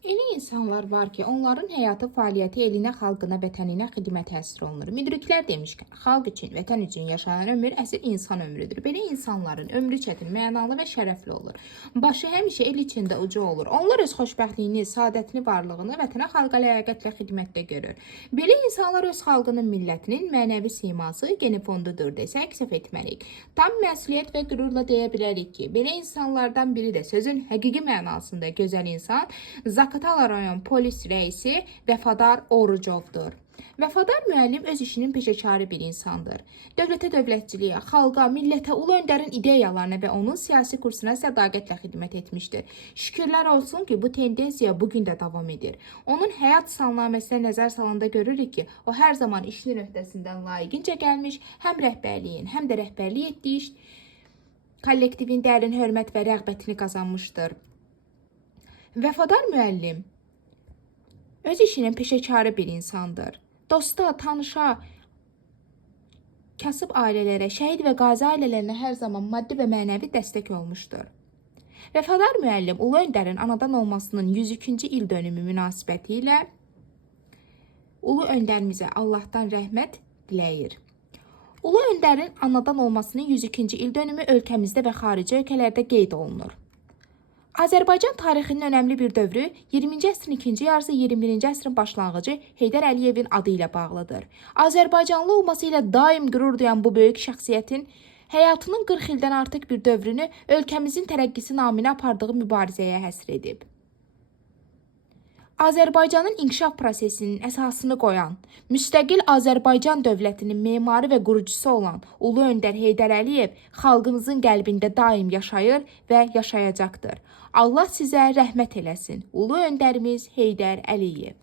Elə insanlar var ki, onların həyatı, fəaliyyəti elinə, xalqına, vətəninə xidmət həsr olunur. Müdriklər demişkən, xalq üçün, vətən üçün yaşanan ömür əsl insan ömrüdür. Belə insanların ömrü çətin, mənalı və şərəfli olur. Başı həmişə el içində ucu olur. Onlar öz xoşbəxtliyini, saadətini, varlığını vətənə, xalqa ləyaqətlə xidmətdə görür. Belə insanlar öz xalqının, millətinin mənəvi siması, geni fondudur desək, səhv etməliyik. Tam məsuliyyət və qürurla deyə bilərik ki, belə insanlardan biri də sözün həqiqi mənasında gözəl insan, Zaqatala rayon polis rəisi Vəfadar Orucovdur. Vəfadar müəllim öz işinin peşəkarı bir insandır. Dövlətə, dövlətçiliyə, xalqa, millətə, ulu öndərin ideyalarına və onun siyasi kursuna sədaqətlə xidmət etmişdir. Şükürlər olsun ki, bu tendensiya bugün də davam edir. Onun həyat salnaməsinə nəzər salanda görürük ki, o hər zaman işinin öhdəsindən layiqincə gəlmiş, həm rəhbərliyin, həm də rəhbərlik etdiyi kollektivin dərin hörmət və rəğbətini qazanmışdır. Vəfadar müəllim öz işinin peşəkarı bir insandır. Dosta, tanışa, kasıb ailələrə, şəhid və qazi ailələrinə hər zaman maddi və mənəvi dəstək olmuşdur. Vəfadar müəllim Ulu Öndərin anadan olmasının 102-ci il dönümü münasibəti ilə Ulu Öndərimizə Allahdan rəhmət diləyir. Ulu Öndərin anadan olmasının 102-ci il dönümü ölkəmizdə və xarici ölkələrdə qeyd olunur. Azərbaycan tarixinin önəmli bir dövrü 20-ci əsrin ikinci yarısı, 21-ci əsrin başlanğıcı Heydər Əliyevin adı ilə bağlıdır. Azərbaycanlı olması ilə daim qürur duyan bu böyük şəxsiyyətin həyatının 40 ildən artıq bir dövrünü ölkəmizin tərəqqisi naminə apardığı mübarizəyə həsr edib. Azərbaycanın inkişaf prosesinin əsasını qoyan, müstəqil Azərbaycan dövlətinin memarı və qurucusu olan Ulu Öndər Heydər Əliyev xalqımızın qəlbində daim yaşayır və yaşayacaqdır. Allah sizə rəhmət eləsin. Ulu Öndərimiz Heydər Əliyev.